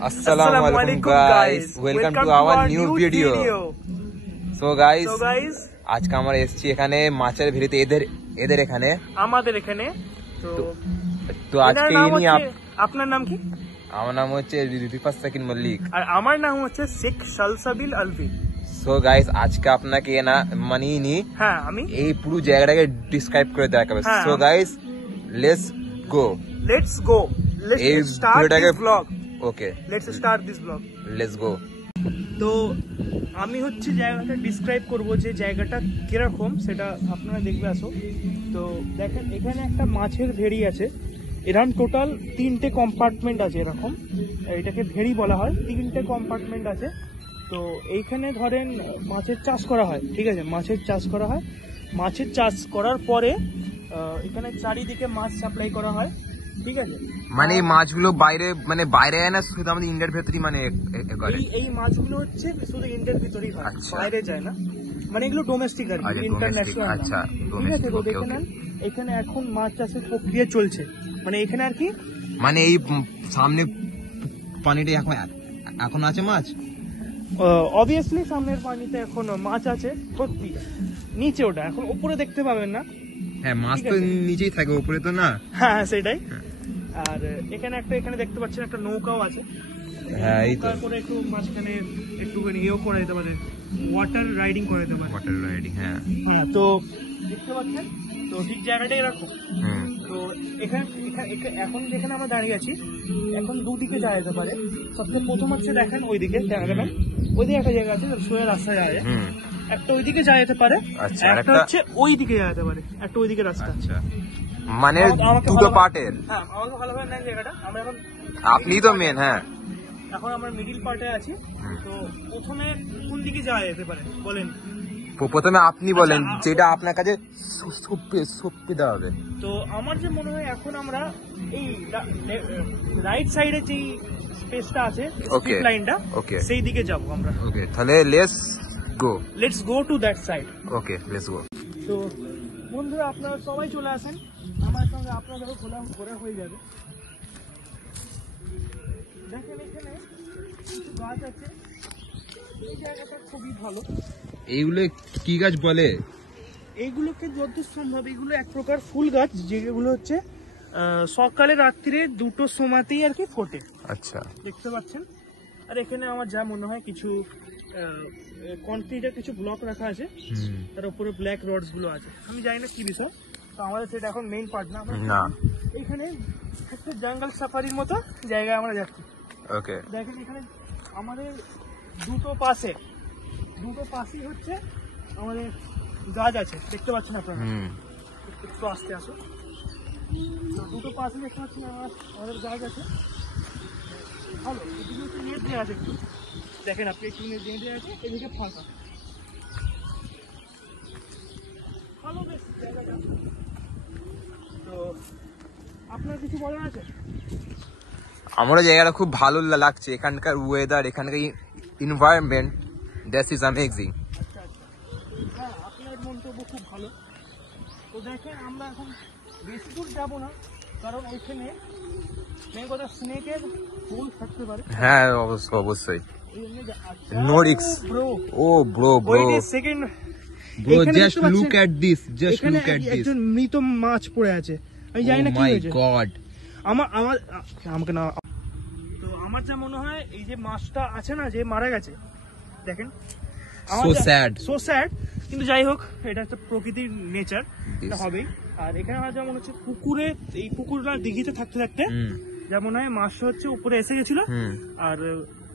Assalamualaikum guys, welcome to our new video. So guys, আজকে আমরা এসেছি এখানে মাছের ভিড়িতে এদের এখানে আমাদের এখানে তো আজকে ইনি আপনার নাম কি? আমার নাম হচ্ছে রিফাত সাকিন মল্লিক আর আমার নাম হচ্ছে শেখ সালসাবিল আলভি। সো গাইস আজকে আপনাকে না মানিয়ে আমি এই পুরো জায়গাটাকে ডিসক্রাইব করে দেখাবো। So guys let's go let's start this blog. Okay let's start this blog, let's go. তো আমি হচ্ছে জায়গাটা ডিসক্রাইব করব যে জায়গাটা কিরকম সেটা আপনারা দেখবে আসো। তো দেখেন এখানে একটা মাছের ভেড়ি আছে, এরকম টোটাল 3টে কম্পার্টমেন্ট আছে, এরকম এটাকে ভেড়ি বলা হয়। 3টে কম্পার্টমেন্ট আছে। তো এইখানে ধরেন মাছের চাষ করা হয়, ঠিক আছে, মাছের চাষ করা হয়। মাছের চাষ করার পরে এখানে চারিদিকে মাছ সাপ্লাই করা হয়, ঠিক আছে। মানে এই মাছগুলো বাইরে আয় না, শুধু আমাদের ইন্ডিয়ার ভেতরেই এই মাছগুলো হচ্ছে শুধু ইন্ডিয়ার ভিতরেই হয়, বাইরে যায় না। মানে এগুলো ডোমেস্টিক আর কি, ইন্টারন্যাশনাল। আচ্ছা, ঠিক আছে। তো দেখে নেন এখানে এখন মাছ চাষের প্রক্রিয়া চলছে। মানে এখানে আর কি, মানে এই সামনে পানিতে এখন আছে মাছ। অবভিয়াসলি সামনের পানিতে এখন মাছ আছে সত্যি। নিচে ওটা এখন উপরে দেখতে পাবেন না। হ্যাঁ, মাছ তো নিচেই থাকে, উপরে তো না। হ্যাঁ সেটাই। আর এখানে দেখতে পাচ্ছেন একটা নৌকাও আছে। হ্যাঁ, এই তো করে একটু মাঝখানে একটুখানি ইয়েও করে দিতে পারে, ওয়াটার রাইডিং করে দিতে পারে। ওয়াটার রাইডিং, হ্যাঁ। তো দেখতে পাচ্ছেন তো ঠিক জায়গাটাই এরকম। তো এখন যেখানে আমরা দাঁড়িয়ে আছি, এখন দুদিকে যাওয়া যেতে পারে। সবচেয়ে প্রথম হচ্ছে দেখেন ওইদিকে দেখেন, ওইদিকে একটা জায়গা আছে সোজা রাস্তা যাওয়া যায়। একটা ওইদিকে যাওয়া যেতে পারে, একটা হচ্ছে ওইদিকে যাওয়া যেতে পারে, একটা ওইদিকে রাস্তা। আচ্ছা, মানে দুটো পার্টের। হ্যাঁ, আমাকে ভালোভাবে নেন জায়গাটা। আমরা এখন আপনি তো মেন। হ্যাঁ, এখন আমরা মিডিল পার্টে আছি। তো প্রথমে কোন দিকে যাওয়া যেতে পারে বলেন? প্রথমে আপনি বলেন, যেটা আপনার কাছে সুবিধা হবে। তো আমার যে মনে হয় এখন আমরা এই রাইট সাইডে যেই স্পেসটা আছে, স্ট্রিট লাইনটা, সেই দিকে যাব আমরা। ওকে, তাহলে let's go to that side. Okay, let's go. তো বন্ধুরা আপনারা সবাই চলে আসেন আমার সঙ্গে, আপনাদেরও ঘোরা হয়ে যাবে। দেখেন এখানে কিছু গাছ আছে, এই জায়গাটা খুবই ভালো। এইগুলো কি গাছ বলে? এইগুলোকে যত সম্ভব এগুলো এক প্রকার ফুল গাছ, যেগুলো হচ্ছে সকালে রাত্রিরে দুটোর সময়তেই আর কি ফোটে। আচ্ছা, দেখতে পাচ্ছেন। আর এখানে আমার যা মনে হয় কিছু কনক্রিটের কিছু ব্লক রাখা আছে, তার উপরে ব্ল্যাক রডস গুলো আছে। আমি জানি না কি বিষয়, তো আমাদের সেটা এখন মেইন পার্ট না। এখানে একটা জঙ্গল সাফারির মতো জায়গায় আমরা যাচ্ছি। ওকে, দেখেন এখানে আমাদের দুটো পাশেই হচ্ছে আমাদের গাছ আছে, দেখতে পাচ্ছেন আপনারা। একটু আস্তে আসো। দুটো পাশে দেখতে পাচ্ছেন আমাদের গাছ আছে। ভালো, এদিকে একটু নেট দেওয়া আছে, একটু দেখেন আপনি, একটু নেট দেওয়া আছে, এদিকে ফাঁকা। ভালো বেশ জায়গাটা। তো আপনার কিছু বলার আছে? আমারও জায়গাটা খুব ভালো লাগছে। এখানকার ওয়েদার, এখানকার এনভায়রনমেন্ট, দ্যাট ইজ অ্যামেজিং। আচ্ছা, হ্যাঁ, আপনার মন্তব্য খুব ভালো। তো দেখেন আমরা এখন বেশি দূর যাবো না, কারণ ওইখানে স্নেকের হোল থাকতে পারে। হ্যাঁ, অবশ্যই। No risk. Bro second just look at this, একজন মৃত মাছ পড়ে আছে। আমি জানি না কি হয়েছে। মাই গড, আমাকে না। তো আমার যা মনে হয় এই যে মাছটা আছে না, যে মারা গেছে, দেখেন সো স্যাড। কিন্তু যাই হোক, এটা একটা প্রকৃতির নেচার, এটা হবেই। আর এখানে আমার যেমন হচ্ছে এই পুকুরটা দিঘিতে থাকতে যেমন হয় মাছটা হচ্ছে উপরে এসে গেছিল, আর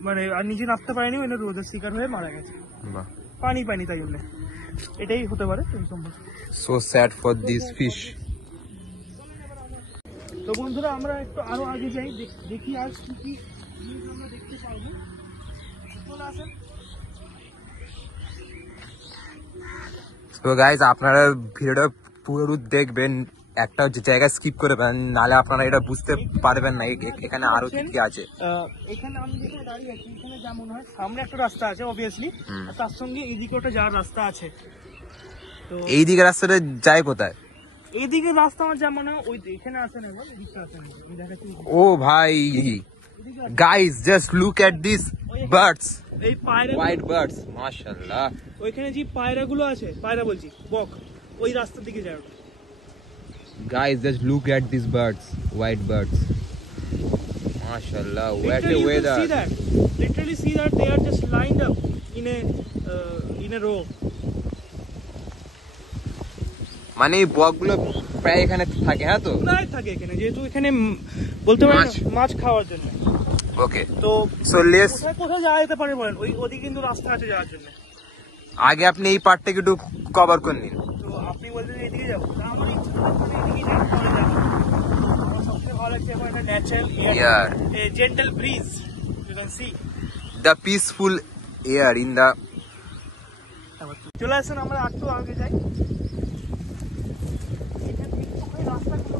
মানে আর নিজে নামতে পারেনি, ওই রোদের শিকার হয়ে মারা গেছে। পানি তাই জন্য এটাই হতে পারে। So sad for this fish. তো বন্ধুরা আমরা একটু আরো আগে যাই, দেখি আর কি আমরা দেখতে পাবো। চলে আসেন। তো গাইজ আপনারা ভিডিওটা পুরো দেখবেন, একটা জায়গা স্কিপ করবেন, নালে আপনারা এটা বুঝতে পারবেন না এখানে আরো কি আছে। এখানে আমি যেখানে দাঁড়িয়ে আছি, এখানে যা মনে হয় সামনে একটা রাস্তা আছে অবভিয়াসলি, আর তার সঙ্গে এইদিকে ওটা যাওয়ার রাস্তা আছে। তো এইদিকে রাস্তাটা যায় কোথায়? এইদিকে রাস্তা আমার যা মনে হয় ওই এখানে আসে না, এদিকে আসে না। ও ভাই, Guys, just look at these birds. এই পায়রা, White birds. MashaAllah. ওইখানে যে পায়রাগুলো আছে, পায়রা বলছি, বক, ওই রাস্তার দিকে যায়। Guys, just look at these birds. White birds. MashaAllah. What a Literally, you can weather. see that. Literally see that they are just lined up in a row. মানে এই বকগুলো প্রায় এখানে থাকে, হ্যাঁ তো? প্রায় থাকে এখানে, যেহেতু এখানে বলতে পারেন মাছ। মাছ খাওয়ার জন্য। ওকে, তো সো লেটস কোথায় কোথায় যাওয়া যেতে পারে বলেন? ওদিকে কিন্তু রাস্তা আছে যাওয়ার জন্য। আগে আপনি এই পার্টটাকে একটু কভার করে নিন। তো আপনি বলছেন এদিকে যাবো, তা আমার ইচ্ছা হচ্ছে এদিকে যাই, পরে যাবো। আমার সবচেয়ে ভালো লাগছে এখন একটা natural air, a gentle breeze, you can see the peaceful air in the. চলে আসেন আমরা একটু আগে যাই। এখান থেকে ওখানে রাস্তাগুলো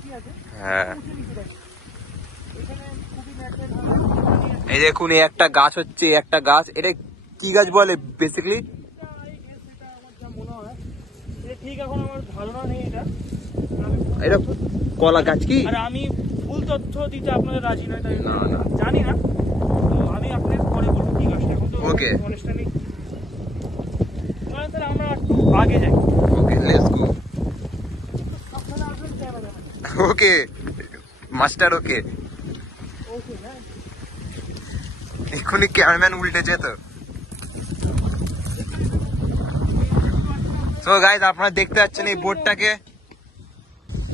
কি আছে? হ্যাঁ, এখানে খুবই ন্যাচারাল। এই দেখুন, এই একটা গাছ হচ্ছে, এই একটা গাছ, এটা কি গাছ বলে বেসিক্যালি? ঠিক এখন আমার ধারণা নেই এটা। এটা কলা গাছ কি? আর আমি ভুল তথ্য দিতে আপনাদের রাজি নয়, তাই না, না। জানি না। তো আমি আপনাদের পরে বলবো কি গাছটা, এখন তো Okay. নলেজটা নেই। তাহলে আমরা একটু আগে যাই। ওকে, লেটস গো। আপনারা আসবেন ক্যামেরা। ওকে মাস্টার, ওকে। ওকে, হ্যাঁ। এক্ষুনি ক্যামেরাম্যান উল্টে যেত। সো গাইজ, আপনারা দেখতে পাচ্ছেন এই বোর্ডটাকে।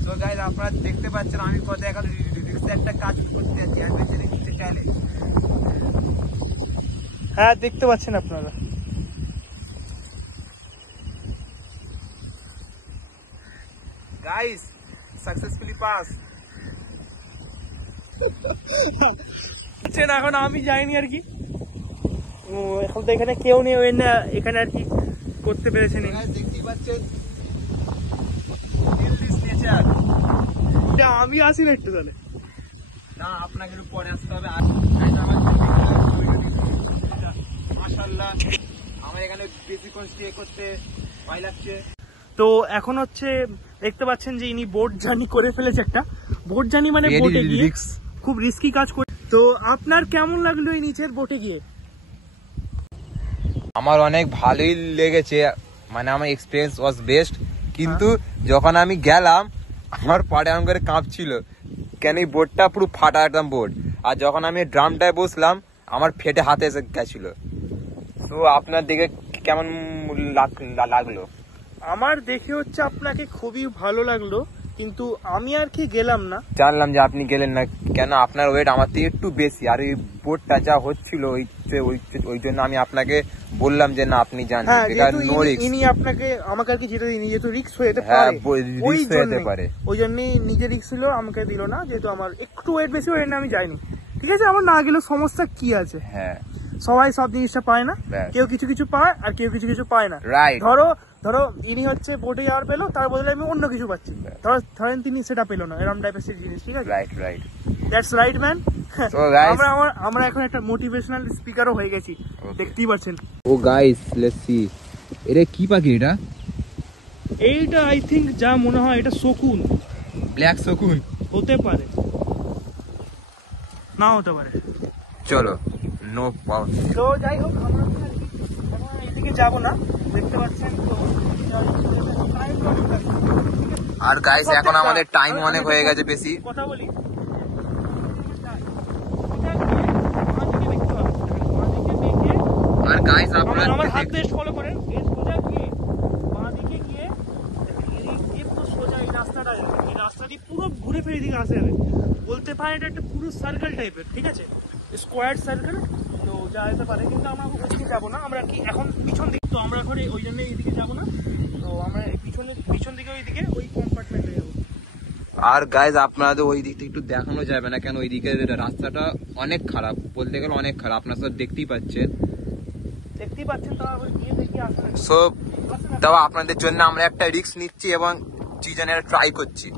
সো গাইজ, আপনারা দেখতে পাচ্ছেন আমি কত এখন রিক্সে একটা কাজ করতে যাচ্ছি, অ্যাডভেঞ্চারিং নিতে চাইলে। হ্যাঁ, দেখতে পাচ্ছেন আপনারা। Guys, successfully pass. এখন আমি যাইনি আর কি। এখন তো এখানে কেউ নেই, ওই না এখানে আর কি করতে পেরেছেন। দেখতেই পাচ্ছেন নেচার। আমি আসি না একটু তাহলে। না, আপনাকে একটু পরে আসতে হবে। মাশাআল্লাহ, আমার এখানে বেশিক্ষণ স্টে করতে ভয় লাগছে। তো এখন হচ্ছে দেখতে পাচ্ছেন যে ইনি বোট জার্নি করে ফেলেছে একটা। বোট জার্নি মানে Very বোটে গিয়ে risk. খুব রিস্কি কাজ করে। তো আপনার কেমন লাগলো এই নিচের বোটে গিয়ে? আমার অনেক ভালোই লেগেছে, মানে আমার এক্সপিরিয়েন্স ওয়াজ বেস্ট। কিন্তু যখন আমি গেলাম আমার পাড়ে এমন করে কাঁপছিল, কেন এই বোর্ডটা পুরো ফাটা একদম বোর্ড। আর যখন আমি ড্রামটায় বসলাম আমার ফেটে হাতে এসে গেছিল। তো আপনার দিকে কেমন লাগলো? আমার দেখে হচ্ছে আপনাকে খুবই ভালো লাগলো, কিন্তু আমি আর কি গেলাম না। জানলাম যে আপনি গেলেন না, কেন আপনার ওয়েট আমার থেকে একটু বেশি। আর এই বোর্ডটা যা হচ্ছিল ওই জন্য আমি আপনাকে বললাম যে না, আপনি যান, হ্যাঁ, যেহেতু নো রিস্ক। ইনি আপনাকে আমাকে আর কি যেতে দিনি, যেহেতু রিস্ক হয়ে যেতে হ্যাঁ, পারে, ওই রিস্ক হয়ে যেতে পারে। ওই জন্যই নিজে রিস্ক ছিল, আমাকে দিল না। যেহেতু আমার একটু ওয়েট বেশি, ওই জন্য আমি যাইনি। ঠিক আছে, আমার না গেলেও সমস্যা কি আছে? হ্যাঁ, সবাই সব জিনিসটা পায় না, ব্যাস। কেউ কিছু কিছু পায় আর কেউ কিছু কিছু পায় না। রাইট। ধরো ইনি হচ্ছে বোটে যাওয়ার পেলো, তার বদলে আমি অন্য কিছু পাচ্ছি। ধরেন তিনি সেটা পেলো না, এরকম টাইপের জিনিস। ঠিক আছে, right right. That's right man. So guys, আমরা এখন একটা মোটিভেশনাল স্পিকারও হয়ে গেছি, দেখতেই পাচ্ছেন। ও গাইস, লেটস সি, এটা কি পাখি? এটা এইটা আই থিঙ্ক যা মনে হয় এটা শকুন ব্ল্যাক শকুন হতে পারে, না হতে পারে। চলো, নো পাওয়ার। তো যাই হোক, আমরা এখন এদিকে যাবো না, দেখতে পাচ্ছেন। তো আর গাইস, এখন আমাদের টাইম অনেক হয়ে গেছে বেশি। কথা বলি, আর গাইস, আপনারা আমার হাত দিয়ে ফলো করেন, এই সোজা গিয়ে বাঁদিকে গিয়ে এই পুরো সোজা এই রাস্তাটা, এই রাস্তা দিয়ে পুরো ঘুরে ফিরে দিকে আসে যাবে। বলতে পারে এটা একটা পুরো সার্কেল টাইপের, ঠিক আছে, স্কোয়ার সার্কেল। তো যা যেতে পারে, কিন্তু আমরা ওইদিকে যাবো না, আমরা কি এখন পিছন দিকে। তো আমরা এখন ওই জন্য এইদিকে যাবো না, তো আমরা পিছন দিকে ওইদিকে ওই কম্পার্টমেন্টে যাবো। আর গাইস, আপনাদের ওই দিকটা একটু দেখানো যাবে না, কেন ওই দিকে রাস্তাটা অনেক খারাপ, বলতে গেলে অনেক খারাপ। আপনারা সব দেখতেই পাচ্ছেন। তারপর গিয়ে দেখি আসলে সো তাও আপনাদের জন্য আমরা একটা রিস্ক নিচ্ছি এবং চিজনের ট্রাই করছি।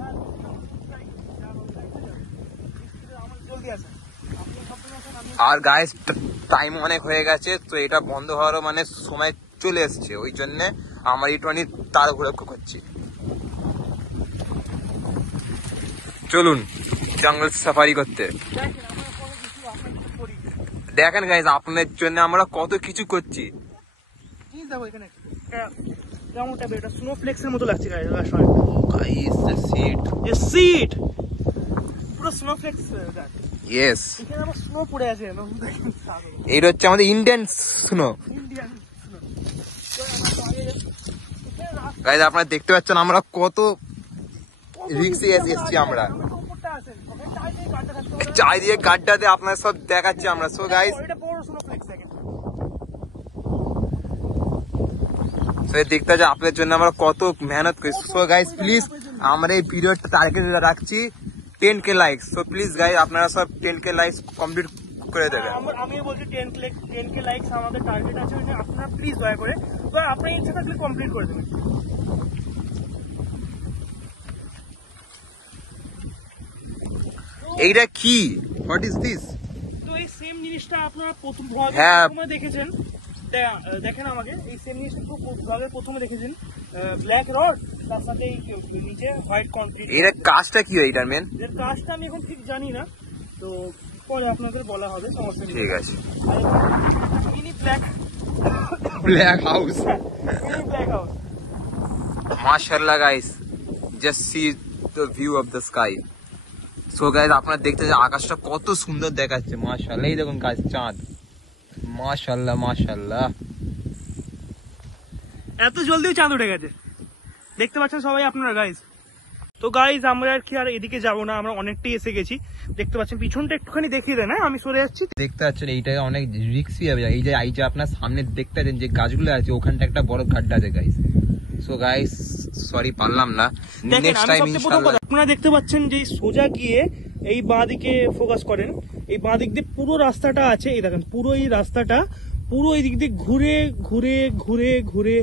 জলদি আসেন। আর গাইস, টাইম অনেক হয়ে গেছে, তো এটা বন্ধ হওয়ারও মানে সময় চলে এসছে, ওই জন্য আমরা একটুখানি তাড়াহুড়ো করছি। চলুন। জঙ্গল সাফারি করতে। দেখেন গাইস আপনাদের জন্য আমরা কত কিছু করছি। দেখো এখানে কেমন টাইপের এটা স্নোফ্লেক্সের মতো লাগছে guys. Guys the seat, a seat পুরো স্নোফ্লেক্স গাইস। ইয়েস, এখানে আবার স্নো পড়ে আছে। এইটা হচ্ছে আমাদের Indian snow. Indian snow guys আপনারা দেখতে পাচ্ছেন আমরা কত রিক্সে এসেছি আমরা। চারিদিকে গাড্ডাতে আপনার সব দেখাচ্ছি আমরা। সো গাইস দেখতে পাচ্ছেন আপনাদের জন্য আমরা কত মেহনত করি। সো গাইস প্লিজ আমরা এই ভিডিওটা টার্গেট রাখছি 10K likes. So please guys আপনারা সব 10K লাইকস কমপ্লিট করে দেবেন। আমি বলছি 10K লাইকস আমাদের টার্গেট আছে। আপনারা প্লিজ দয়া করে আপনার ইচ্ছা থাকলে কমপ্লিট করে দেবেন। এইটা কি? What is this? তো এই সেম জিনিসটা আপনারা প্রথমে দেখেছেন। দেখেন আমাকে এই সেম জিনিসটা প্রথমে দেখেছেন ব্ল্যাক রড, তার সাথে নিচে হোয়াইট কংক্রিট। এর কাজটা কি হয় এটার মেন? এর কাজটা আমি এখন ঠিক জানি না, তো পরে আপনাদের বলা হবে, সমস্যা নেই। ঠিক আছে। Mini black house, mini black house. মাশাআল্লাহ guys, just see the view of the sky. So guys আপনারা দেখতে যে আকাশটা কত সুন্দর দেখাচ্ছে। মাশাআল্লাহ, এই দেখুন গাইস চাঁদ। মাশাআল্লাহ মাশাআল্লাহ, এত জলদি চাঁদ উঠে গেছে, দেখতে পাচ্ছেন সবাই আপনারা গাইস। তো গাইস আমরা আর কি আর এদিকে যাব না, আমরা অনেকটাই এসে গেছি। দেখতে পাচ্ছেন পিছনটা একটুখানি দেখিয়ে দেন। আমি সরে যাচ্ছি। দেখতে পাচ্ছেন এইটা অনেক রিস্কি হবে। এই যে আপনার সামনে দেখতে পাচ্ছেন যে গাছগুলো আছে, ওখানটা একটা বড় গাড্ডা আছে গাইস। সো গাইস সরি পারলাম না, নেক্সট টাইম ইনশাআল্লাহ। আপনারা দেখতে পাচ্ছেন যে সোজা গিয়ে এই বাঁ দিকে ফোকাস করেন, এই বাঁ দিক দিয়ে পুরো রাস্তাটা আছে। এই দেখেন পুরো এই রাস্তাটা পুরো এই দিক দিয়ে ঘুরে ঘুরে ঘুরে ঘুরে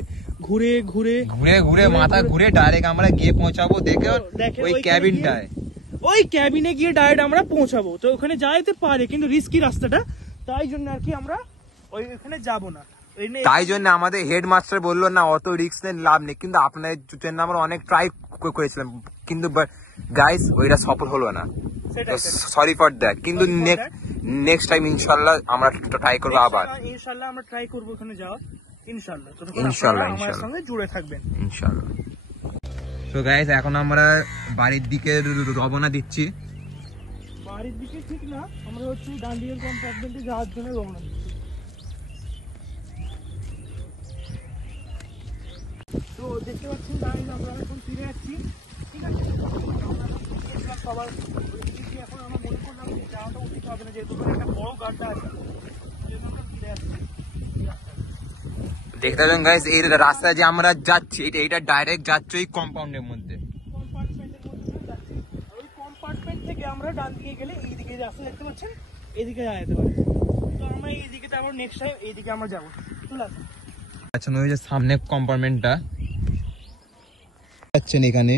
ঘুরে ঘুরে ঘুরে ঘুরে মাথা ঘুরে ডাইরেক্ট আমরা গিয়ে পৌঁছাবো। দেখেন ওই ক্যাবিনটায়, ওই ক্যাবিনে গিয়ে ডাইরেক্ট আমরা পৌঁছাবো। তো ওখানে যাইতে পারে কিন্তু রিস্কি রাস্তাটা, তাই জন্য আর কি আমরা ওইখানে যাব না। তাই জন্য আমাদের হেডমাস্টার বললো না অত রিস্ক নেই, লাভ নেই। কিন্তু আপনাদের জন্য আমরা অনেক ট্রাই করেছিলাম, কিন্তু গাইস ওইটা সফল হলো না। Sorry for that. কিন্তু নেক্সট টাইম ইনশাআল্লাহ আমরা ট্রাই করবো আবার। ইনশাআল্লাহ আমরা ট্রাই করবো ওখানে যাওয়ার। ইনশাআল্লাহ ইনশাআল্লাহ আমার সঙ্গে জুড়ে থাকবেন ইনশাআল্লাহ। তো গাইস এখন আমরা বাড়ির দিকে রওনা দিচ্ছি। বাড়ির দিকে ঠিক না, আমরা হচ্ছে ডান্ডিয়াল কম্পার্টমেন্টে যাওয়ার জন্য রওনা দিচ্ছি। তো দেখতে পাচ্ছেন গাইস আমরা এখন ফিরে যাচ্ছি, ঠিক আছে। সবার এখন আমরা মনে করলাম যে যাওয়াটা উচিত হবে না, যেহেতু একটা বড় গাড়িটা আছে, আমরা ফিরে যাচ্ছি। দেখতে পাচ্ছেন গাইস এই রাস্তা যে আমরা যাচ্ছি, এইটা ডাইরেক্ট যাচ্ছে ওই কম্পাউন্ডের মধ্যে। ওই কম্পার্টমেন্ট থেকে আমরা ডান দিকে গেলে এই দিকে রাস্তা দেখতে পাচ্ছেন, এদিকে যাওয়া যেতে পারে। তো আমরা এই দিকে আবার নেক্সট টাইম এই দিকে আমরা যাবো। চলে আসুন। আচ্ছা ওই যে সামনে কম্পার্টমেন্টটা পাচ্ছেন, এখানে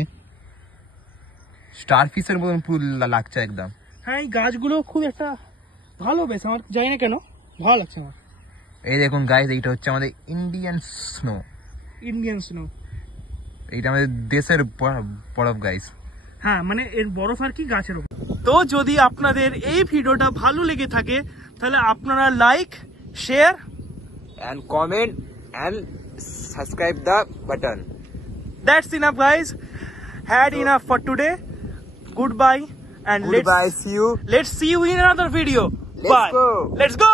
স্টার ফিশের মতন ফুল লাগছে একদম। হ্যাঁ এই গাছগুলো খুব একটা ভালো, বেশ আমার জানি না কেন ভালো লাগছে আমার। এই দেখুন গাইস এইটা হচ্ছে আমাদের ইন্ডিয়ান স্নো। ইন্ডিয়ান স্নো, এইটা আমাদের দেশের বরফ গাইস। হ্যাঁ মানে এর বরফ আর কি গাছের উপর। তো যদি আপনাদের এই ভিডিওটা ভালো লেগে থাকে তাহলে আপনারা like, share and comment and subscribe the button. That's enough guys, had enough for today. Goodbye and Goodbye, see you. let's see you in another video. Let's Bye. go. Let's go.